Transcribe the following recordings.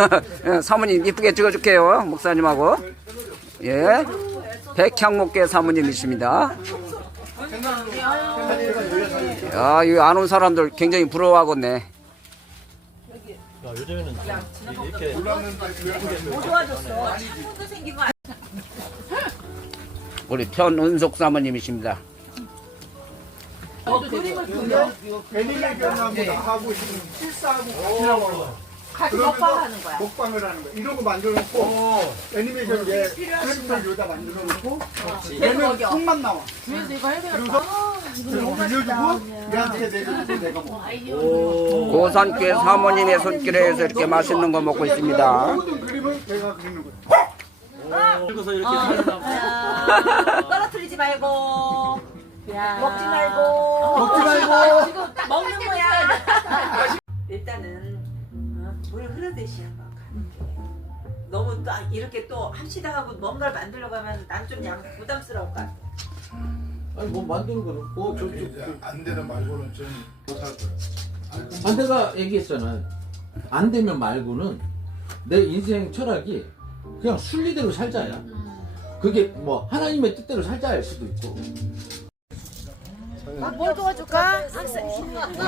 예, 사모님 이쁘게 찍어줄게요. 목사님하고. 예. 백향목계 사모님이십니다. 야, 이거 안온 사람들 굉장히 부러워하겠네. 야, 요즘에는 이렇게 우리 편은숙 사모님이십니다. 베닐리 견나무다 하고 지금 실사하고 같이 나와요. 같이 먹방하는 거야. 먹방을 하는 거. 이런 거 만들어 놓고 애니메이션 얘 캐릭터를 여기다 만들어 놓고 얘는 콩만 나와. 그래서 이거 빌려주고 얘한테 내주고 내가 먹어. 고산교회 사모님의 손길에서 이렇게 맛있는 거 먹고 있습니다. 모든 그림을 내가 그리는 거야. 읽어서 이렇게 하는 떨어뜨리지 말고. 먹지 말고. 먹지 말고. 먹는 거야. 일단은 어, 물 흐르듯이 한번 가는 게 너무 또 이렇게 또 합시다 하고 뭔가를 만들려고 하면 난 좀 양 부담스러울 것 같아. 아니 뭐 만드는 거는 뭐 저쪽 안 되는 말고는 저는 못할 거예요. 아, 내가 얘기했잖아. 안 되면 말고는 내 인생 철학이 그냥 순리대로 살자야. 그게 뭐 하나님의 뜻대로 살자일 수도 있고. 뭘 도와줄까?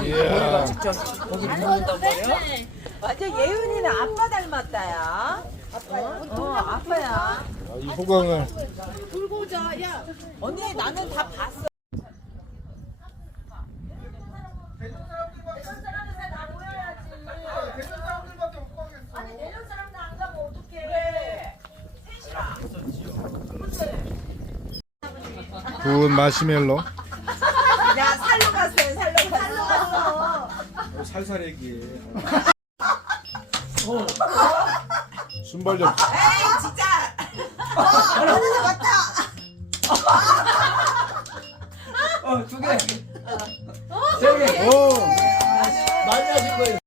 이야. 완전 예은이는 아빠 닮았다야. 아빠야? 어, 아빠야. 이 호강을 언니 나는 다 봤어. 구운 마시멜로. 야 살로 갔어요. 살로 살로 갔어. 살살하기. 순발력. 에이 진짜. 어, 두 개. 오. 많이 하신 거예요.